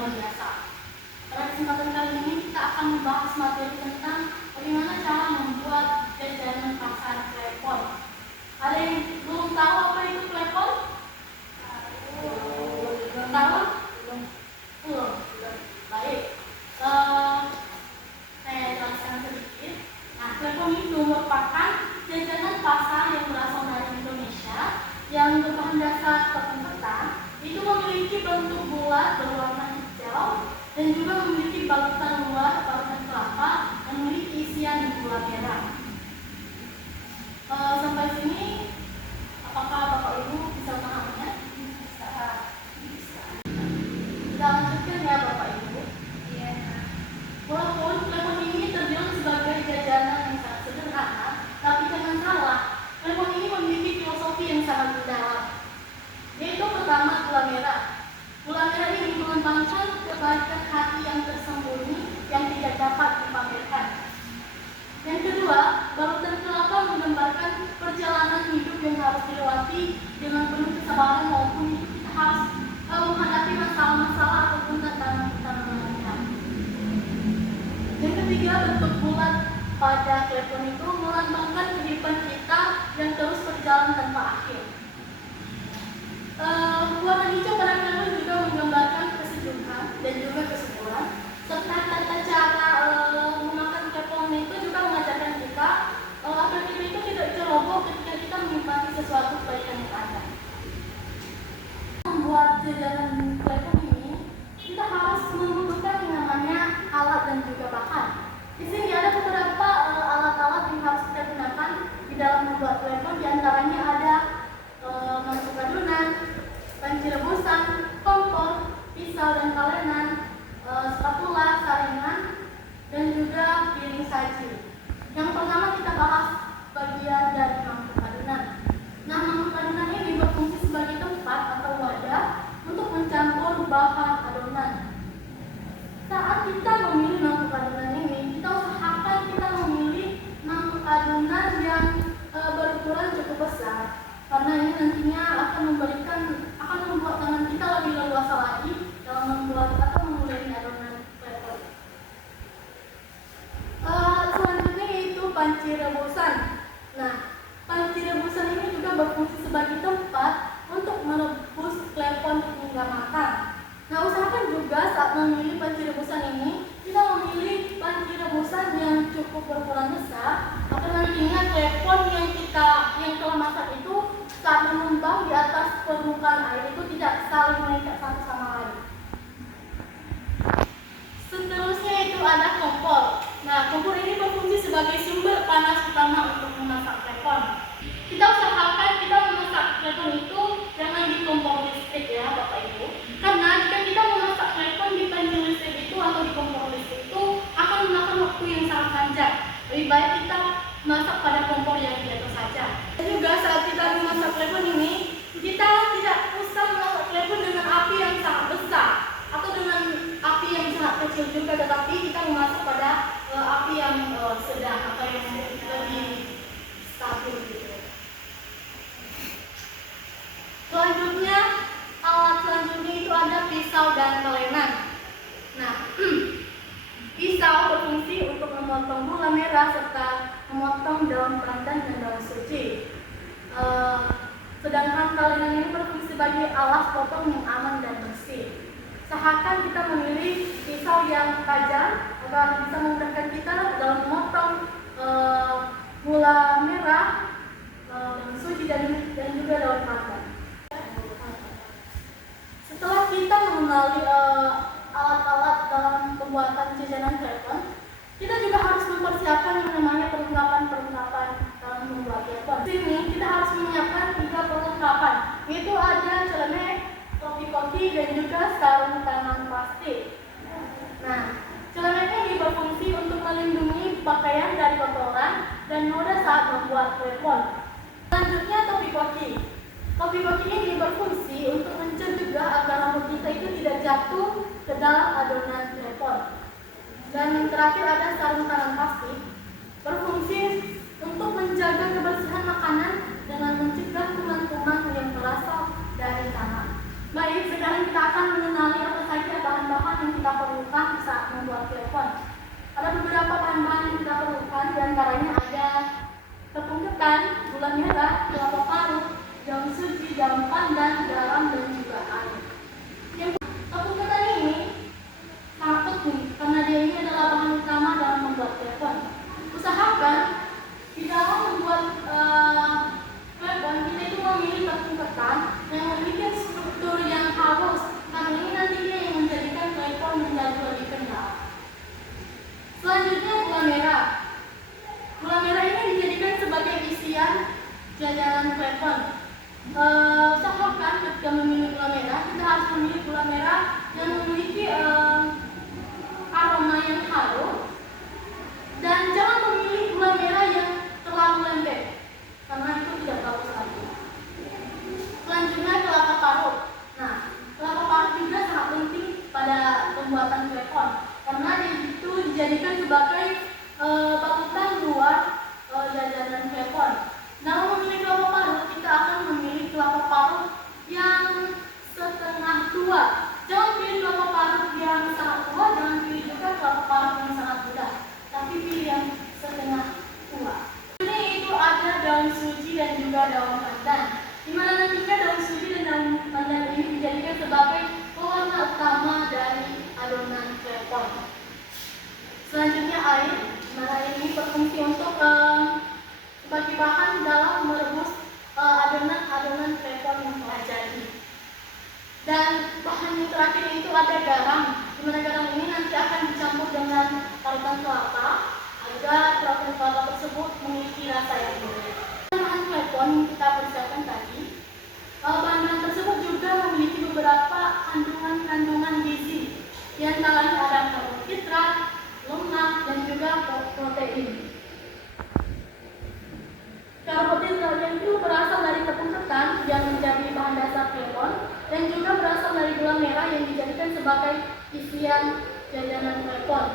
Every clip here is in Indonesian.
luar biasa. Pada kesempatan kali ini kita akan membahas materi tentang bagaimana cara membuat jajanan pasar klepon. Ada yang belum tahu apa itu klepon? Belum tahu? Belum. Baik. Saya jelaskan sedikit. Nah, klepon itu merupakan jajanan pasar yang berasal dari Indonesia yang berbahan dasar tepung ketan. Itu memiliki bentuk bulat berwarna hijau dan juga memiliki balutan luar balutan kelapa dan memiliki isian yang gula merah. Sampai sini, apakah Bapak Ibu bisa memahaminya? Bisa. Kita lanjutkan ya Bapak Ibu. Iya. Walaupun klepon ini terbilang sebagai jajanan yang sangat sederhana, tapi jangan salah, klepon ini memiliki filosofi yang sangat mendalam. Yaitu pertama, gula merah. Gula merah ini melambangkan kebaikan hati yang tersembunyi yang tidak dapat dipamerkan. Yang kedua, balutan kelapa menggambarkan perjalanan hidup yang harus dilewati dengan penuh kesabaran maupun kita harus menghadapi masalah-masalah ataupun tantangan lainnya. Yang ketiga, bentuk bulat pada klepon itu melambangkan kehidupan kita yang terus berjalan tanpa akhir. Warna hijau pada klepon juga menggambarkan kesejukan dan juga kesuburan, serta tata cara memakan klepon itu juga mengajarkan kita agar kita itu tidak ceroboh ketika kita menikmati sesuatu kebaikan yang ada. Membuat jajanan klepon ini, kita harus membutuhkan yang namanya alat dan juga bahan. Di sini ada beberapa alat-alat yang harus kita gunakan di dalam membuat klepon. Di antaranya ada mangkuk adonan, panci rebusan, kompor, pisau dan kalenan, spatula, saringan, dan juga piring saji. Yang pertama kita bahas bagian dari mangkuk adonan. Nah, mangkuk adonan ini berfungsi sebagai tempat atau wadah untuk mencampur bahan adonan. Saat kita memilih mangkuk adonan ini, kita usahakan kita memilih mangkuk adonan yang berukuran cukup besar, karena ini nantinya akan membuat tangan kita lebih leluasa lagi dalam membuat atau menguleni adonan klepon. Selanjutnya yaitu panci rebusan. Nah, panci rebusan ini juga berfungsi sebagai tempat untuk merebus klepon hingga matang. Nah, usahakan juga saat memilih panci rebusan ini, kita memilih panci rebusan yang cukup berukuran besar, agar nantinya klepon yang telah masak itu saat mengembang di atas permukaan air itu tidak saling mengikat satu sama lain. Seterusnya itu ada kompor. Nah, kompor ini berfungsi sebagai sumber panas utama untuk memasak klepon. Kita usahakan kita memasak klepon itu jangan di kompor listrik ya Bapak Ibu. Karena jika kita memasak klepon di panci listrik itu atau di kompor listrik itu akan memakan waktu yang sangat panjang. Lebih baik kita masak pada kompor yang biasa saja. Dan juga saat kita memasak klepon ini, kita tidak usah memasak klepon dengan api yang sangat besar atau dengan api yang sangat kecil juga, tetapi kita memasak pada api yang sedang atau yang lebih stabil gitu. Selanjutnya, alat selanjutnya itu ada pisau dan kalenan. Nah, pisau berfungsi untuk memotong gula merah serta memotong daun pandan dan daun suci. Sedangkan kalenan ini berfungsi sebagai alas potong yang aman dan bersih. Usahakan kita memilih pisau yang tajam agar bisa memudahkan kita dalam memotong gula merah, daun suci dan juga daun pandan. Setelah kita mengenali alat-alat dalam pembuatan jajanan klepon, kita juga harus mempersiapkan yang namanya perlengkapan dalam membuat klepon. Di sini kita harus menyiapkan 3 perlengkapan, yaitu ada celemek, topi koki, dan juga sarung tangan plastik. Nah, celemek ini berfungsi untuk melindungi pakaian dari kotoran dan noda saat membuat klepon. Selanjutnya topi koki. Topi koki ini berfungsi untuk mencegah agar rambut kita itu tidak jatuh ke dalam adonan klepon. Dan yang terakhir ada sarung tangan plastik, berfungsi untuk menjaga kebersihan makanan dengan mencegah kuman-kuman yang berasal dari tanah. Baik, sekarang kita akan mengenali apa saja bahan-bahan kelapa parut, daun suji, daun pandan, garam, dan juga air. Tepung ketan ini sangat penting karena dia ini adalah bahan utama dalam membuat klepon. Usahakan di dalam membuat klepon kita itu memilih tepung ketan yang memiliki struktur yang halus, karena ini nantinya yang menjadikan klepon menjadi lebih kental. Selanjutnya gula merah. Gula merah ini dijadikan sebagai isian jajanan klepon. Usahakan ketika memilih gula merah, kita harus memilih gula merah yang memiliki aroma yang harum, dan jangan memilih gula merah yang terlalu lembek karena itu tidak bagus lagi. Selanjutnya kelapa parut. Nah, kelapa parut juga sangat penting pada pembuatan klepon karena itu dijadikan sebagai parutan luar jajanan klepon. Dalam memilih kelapa parut, kita akan memilih kelapa parut yang setengah tua. Jangan pilih kelapa parut yang sangat tua, jangan pilih juga kelapa parut yang sangat muda, tapi pilih yang setengah tua. Ini itu ada daun suji dan juga daun pandan, di mana nantinya daun suji dan daun pandan ini dijadikan sebagai pewarna utama dari adonan klepon. Selanjutnya air, di mana ini berfungsi untuk sebagai bahan dalam merebus adonan klepon yang telah jadi. Dan bahan yang terakhir itu ada garam, di mana garam ini nanti akan dicampur dengan parutan kelapa agar parutan kelapa tersebut memiliki rasa yang gurih. Bahan klepon yang kita persiapkan tadi, bahan-bahan tersebut juga memiliki beberapa kandungan gizi, di antaranya ada karbohidrat, lemak, dan juga protein. Karbohidrat yang itu berasal dari tepung ketan yang menjadi bahan dasar klepon, dan juga berasal dari gula merah yang dijadikan sebagai isian jajanan klepon.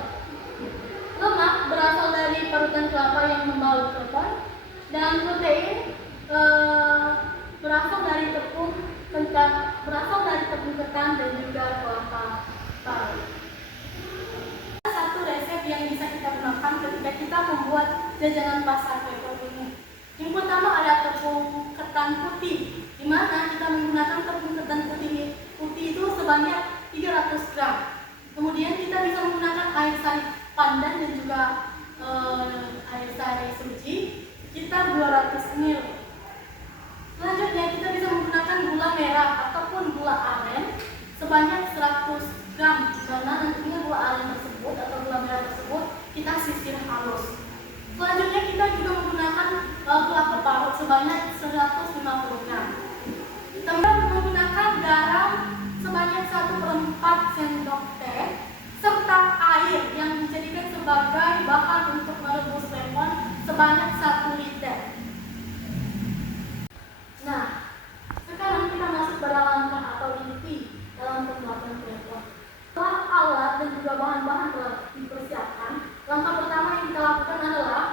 Lemak berasal dari parutan kelapa yang membalut klepon, dan protein berasal dari tepung ketan dan juga kelapa parut. Satu resep yang bisa kita gunakan ketika kita membuat jajanan pasar klepon ini. Yang pertama ada tepung ketan putih, di mana kita menggunakan tepung ketan putih itu sebanyak 300 gram. Kemudian kita bisa menggunakan air sari pandan dan juga air sari suji sekitar 200 ml. Selanjutnya kita bisa menggunakan gula merah ataupun gula aren sebanyak 100 gram, karena nantinya gula aren tersebut atau gula merah tersebut kita sisir halus. Selanjutnya kita juga menggunakan kelapa parut sebanyak 150 gram. Kita menggunakan garam sebanyak 1/4 sendok teh serta air yang dijadikan sebagai bahan untuk merebus klepon sebanyak 1 liter. Nah, sekarang kita masuk pada langkah atau inti dalam pembuatan klepon. Setelah alat dan juga bahan-bahan telah dipersiapkan, langkah pertama yang kita lakukan adalah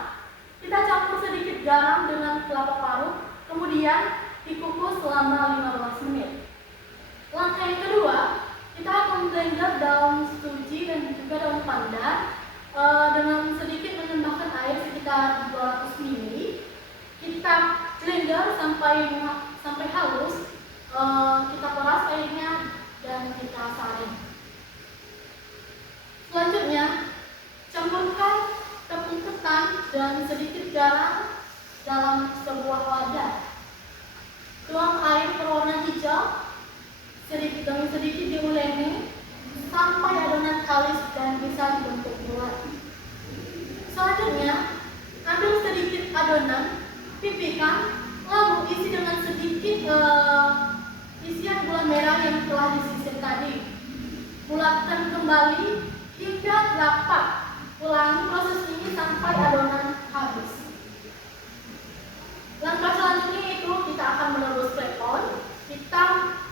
kita campur sedikit garam dengan kelapa parut, kemudian dikukus selama 15 menit. Langkah yang kedua, kita akan blender daun suji dan juga daun pandan dengan sedikit menambahkan air sekitar 200 ml. Kita blender sampai halus, kita peras airnya dan kita saring. Selanjutnya, campurkan tepung ketan dan sedikit garam dalam sebuah wadah. Tuang air berwarna hijau sedikit demi sedikit diuleni sampai adonan kalis dan bisa dibentuk bulat. Selanjutnya, ambil sedikit adonan, pipihkan, lalu isi dengan sedikit isian gula merah yang telah disisir tadi. Bulatkan kembali hingga rapat. Ulangi proses ini sampai adonan habis. Langkah selanjutnya itu kita akan merebus klepon. Kita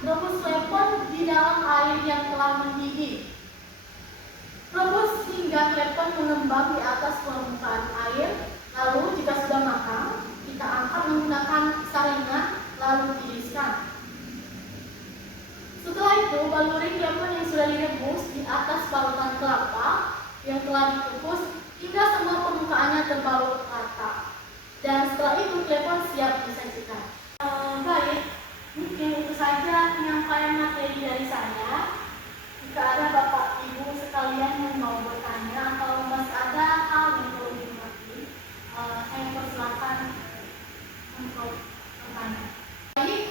rebus klepon di dalam air yang telah mendidih. Rebus hingga klepon mengembang di atas permukaan air. Lalu jika sudah matang, kita angkat menggunakan saringan lalu tiriskan. Setelah itu, baluri klepon yang sudah direbus di atas parutan kelapa yang telah dikukus hingga semua permukaannya terbalut rata. Dan setelah itu telepon siap disajikan. Baik, mungkin itu saja penyampaian materi dari saya. Jika ada Bapak Ibu sekalian yang mau bertanya atau masih ada hal yang perlu dimengerti, saya persilakan untuk bertanya. Baik,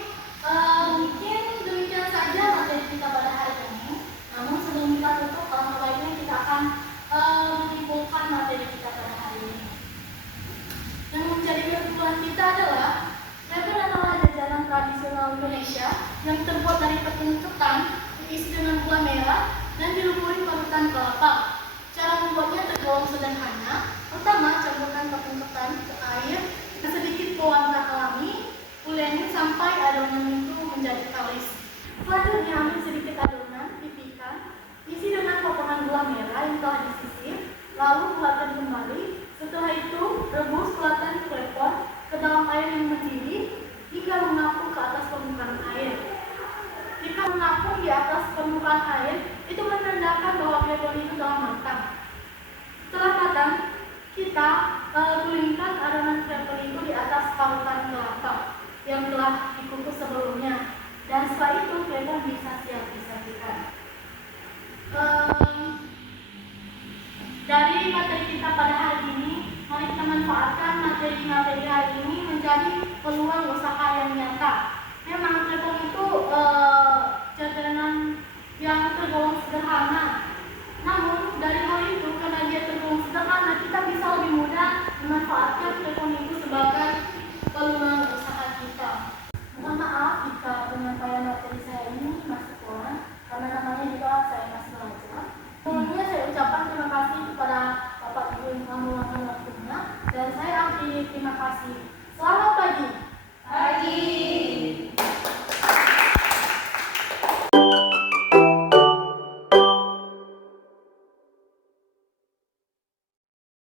mungkin demikian saja materi kita pada hari ini. Namun sebelum kita tutup, baiknya kita akan menyimpulkan materi kita pada hari ini. Yang menjadi kesimpulan kita adalah lemon adalah jajanan tradisional Indonesia yang terbuat dari tepung ketan diisi dengan gula merah dan dilumuri parutan kelapa. Cara membuatnya tergolong sederhana. Pertama, campurkan tepung ketan ke air dan sedikit pewarna alami, uleni sampai adonan itu menjadi kalis. Selanjutnya, ambil sedikit adonan, pipihkan, isi dengan potongan gula merah yang telah disisir, lalu bulatkan kembali. Setelah itu, rebus buatan klepon ke dalam air yang mendidih hingga mengapung ke atas permukaan air. Jika mengapung di atas permukaan air, itu menandakan bahwa klepon itu telah matang. Setelah matang, kita gulingkan adonan klepon itu di atas parutan kelapa yang telah dikukus sebelumnya. Dan setelah itu, klepon bisa siap disajikan. Dari materi kita pada hari ini, mari kita manfaatkan materi-materi hari ini menjadi peluang usaha yang nyata. Memang telepon itu jajanan yang tergolong sederhana. Namun dari hal itu, karena dia tergolong sederhana, kita bisa lebih mudah memanfaatkan telepon itu sebagai peluang